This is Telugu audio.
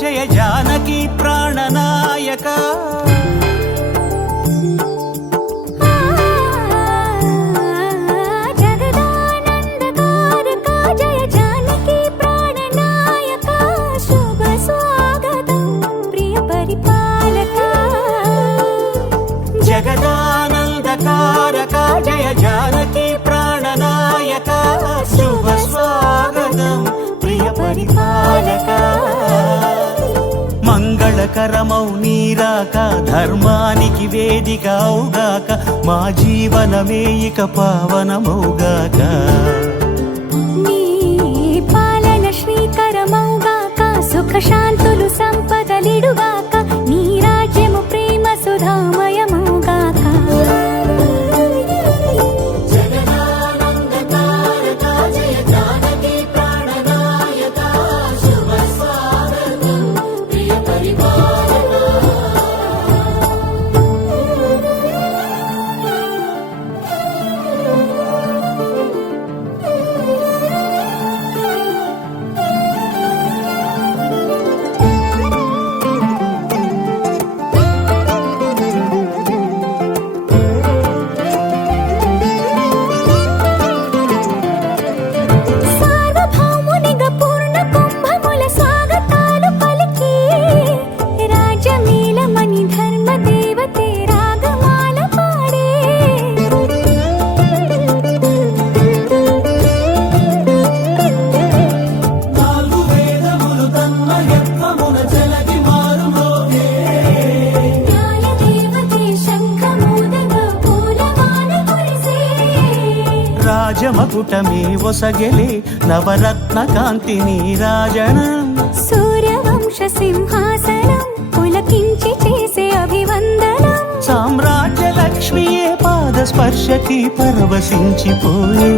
జయ జానకి ప్రాణనాయక జగదానందకారక జయ జానకి ప్రాణనాయక శుభ స్వాగతం ప్రియ పరిపాలక జగదానందకారక జయ జానకి ప్రాణనాయక శుభ స్వాగతం ప్రియ పరిపాలక మంగళకరమౌ నీరాక ధర్మానికి వేదిక అవుగాక మా జీవనమే ఇక పావనమౌగాక నీ పాలన శ్రీకరమౌగాక సుఖ శాంతులు సంపదలిడుగాక నీ రాజ్యము ప్రేమ సుధామయమౌగాక రాజమకుటమే ఒసగెలే నవరత్న కాంతి నీరాజనం సూర్యవంశ సింహాసనం పులకించి చేసే అభివందనం సామ్రాజ్య లక్ష్మియే పాద స్పర్శకి పరవశించిపోయే